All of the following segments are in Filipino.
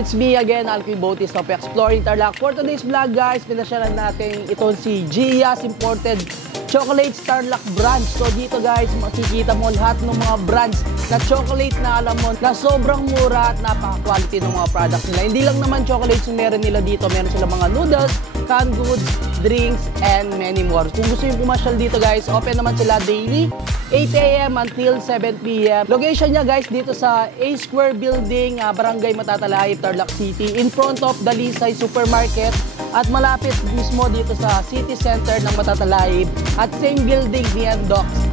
it's me again, Alky Botis of Exploring Tarlac. For today's vlog guys, pinasyalan natin itong si Gia's Imported Chocolate Tarlac branch. So dito guys, makikita mo lahat ng mga brands na chocolate na alam mo na sobrang mura at napaka-quality ng mga products nila. Hindi lang naman chocolates yung meron nila dito, meron sila mga noodles, canned goods, drinks, and many more. Kung gusto yung pumasyal dito guys, open naman sila daily, 8 AM until 7 PM. Location niya guys dito sa A Square Building, Barangay Matatalahib, Tarlac City, in front of Dalisay Supermarket at malapit mismo dito sa City Center ng Matatalahib at same building behind docks.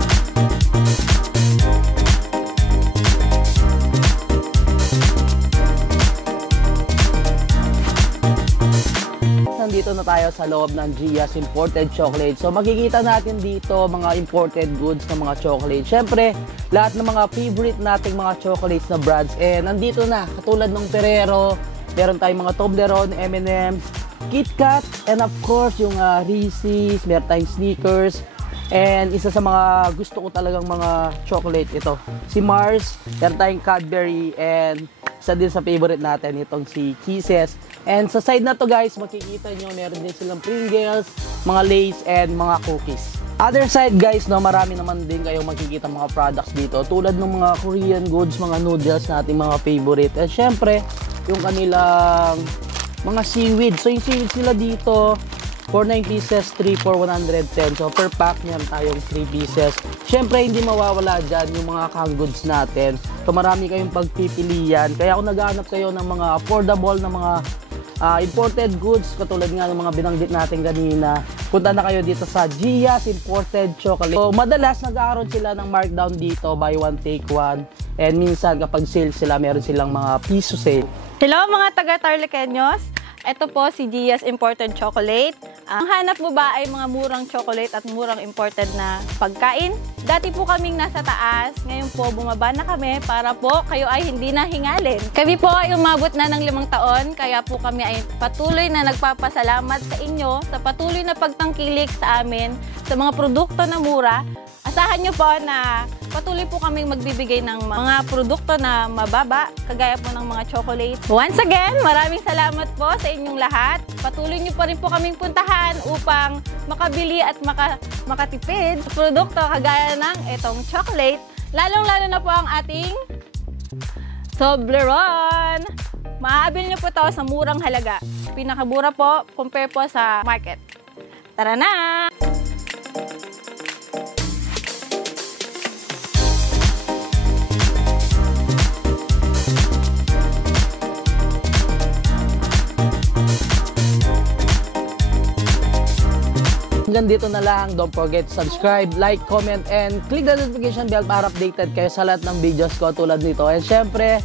Nandito na tayo sa loob ng Gia's Imported Chocolate. So makikita natin dito mga imported goods na mga chocolate. Syempre, lahat ng mga favorite nating mga chocolates na brands. Nandito na, katulad ng Ferrero, meron tayong mga Toblerone, M&M's, Kit Kat, and of course yung Reese's, meron tayong Snickers. And isa sa mga gusto ko talagang mga chocolate ito, si Mars, meron tayong Cadbury, and isa din sa favorite natin itong si Kisses. And sa side na to guys, makikita nyo meron din silang Pringles, mga Lay's, and mga cookies. Other side guys, no, marami naman din kayong makikita mga products dito tulad ng mga Korean goods, mga noodles nating mga favorite. And syempre, yung kanilang mga seaweed. So yung seaweeds nila dito, for 9 pieces, 3 for 110. So per pack niyan tayong 3 pieces. Syempre hindi mawawala dyan yung mga canned goods natin. So marami kayong pagpipilian. Kaya kung naghahanap kayo ng mga affordable na mga imported goods, katulad nga ng mga binanggit natin kanina, punta na kayo dito sa Gia's Imported Chocolate. So madalas nag-aaroon sila ng markdown dito, buy one take one. And minsan kapag sale sila, meron silang mga piso sale. Hello mga taga-Tarlaceños! Ito po si Gia's Imported Chocolate. Ang hanap mo ba ay mga murang chocolate at murang imported na pagkain? Dati po kaming nasa taas, ngayon po bumaba na kami para po kayo ay hindi na hingalin. Kami po ay umabot na ng 5 taon, kaya po kami ay patuloy na nagpapasalamat sa inyo sa patuloy na pagtangkilik sa amin sa mga produkto na mura. Asahan nyo po na patuloy po kaming magbibigay ng mga produkto na mababa, kagaya po ng mga chocolate. Once again, maraming salamat po sa inyong lahat. Patuloy nyo pa rin po kaming puntahan upang makabili at makatipid sa produkto kagaya ng itong chocolate. Lalong-lalo na po ang ating Toblerone. Maaabil nyo po ito sa murang halaga. Pinakamura po compare po sa market. Tara na! Hanggang dito na lang. Don't forget to subscribe, like, comment, and click the notification bell para updated kayo sa lahat ng videos ko tulad nito. And syempre,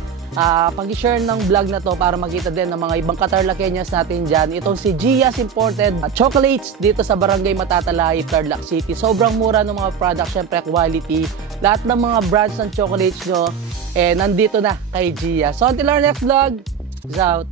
pag-share ng vlog na to para makita din ng mga ibang Katarlaceños natin dyan. Itong si Gia's Imported Chocolates dito sa Barangay Matatalahib, Tarlac City. Sobrang mura ng mga products, syempre quality. Lahat ng mga brands ng chocolates nyo, nandito na kay Gia. So until our next vlog, peace out!